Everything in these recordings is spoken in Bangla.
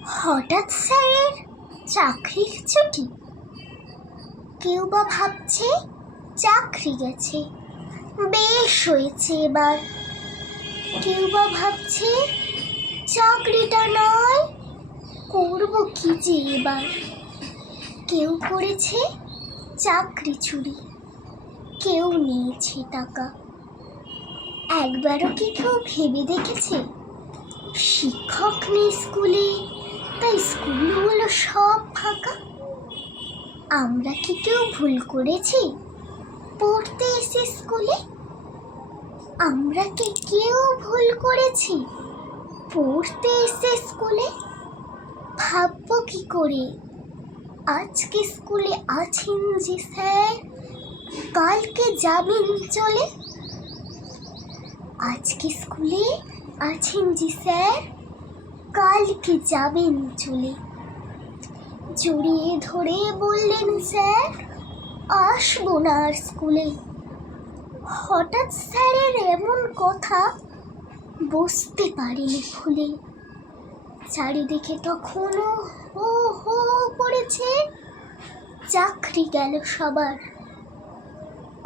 হঠাৎ স্যারের চাকরির ছুটি। কেউ বা ভাবছে চাকরি গেছে, বেশ হয়েছে এবার। কেউ বা ভাবছে চাকরিটা নয়, করব কি যে এবার। কেউ করেছে চাকরি চুরি, কেউ নিয়েছে টাকা। একবারও কি কেউ ভেবে দেখেছে শিক্ষক নেই স্কুলে, তাই স্কুলগুলো সব ফাঁকা? আমরা কি কেউ ভুল করেছি পড়তে এসে স্কুলে? আমরা কি কেউ ভুল করেছি পড়তে এসে স্কুলে? ভাববো কি করে আজকে স্কুলে আছেন যে স্যার, কালকে যাবেন চলে? আজকে স্কুলে আছেন যে স্যার, কালকে যাবেন চলে। জড়িয়ে ধরে বললেন স্যার, আসবো না আর স্কুলে। হঠাৎ স্যারের এমন কথা বুঝতে পারিনি ভুলে। চারিদিকে তখনও হো হো পড়েছে, চাকরি গেল সবার।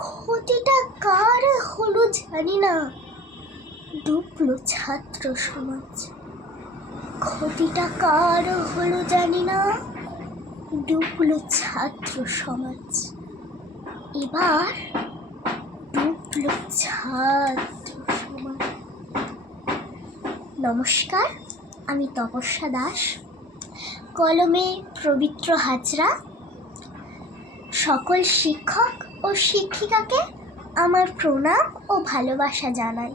ক্ষতিটা কার হলো জানি না, ডুবলো ছাত্র সমাজ। ক্ষতিটা কার হলো জানি না, ডুবলো ছাত্র সমাজ। এবার ডুবলো ছাত্র সমাজ। নমস্কার, আমি তপস্যা দাস, কলমে পবিত্র হাজরা। সকল শিক্ষক ও শিক্ষিকাকে আমার প্রণাম ও ভালোবাসা জানাই।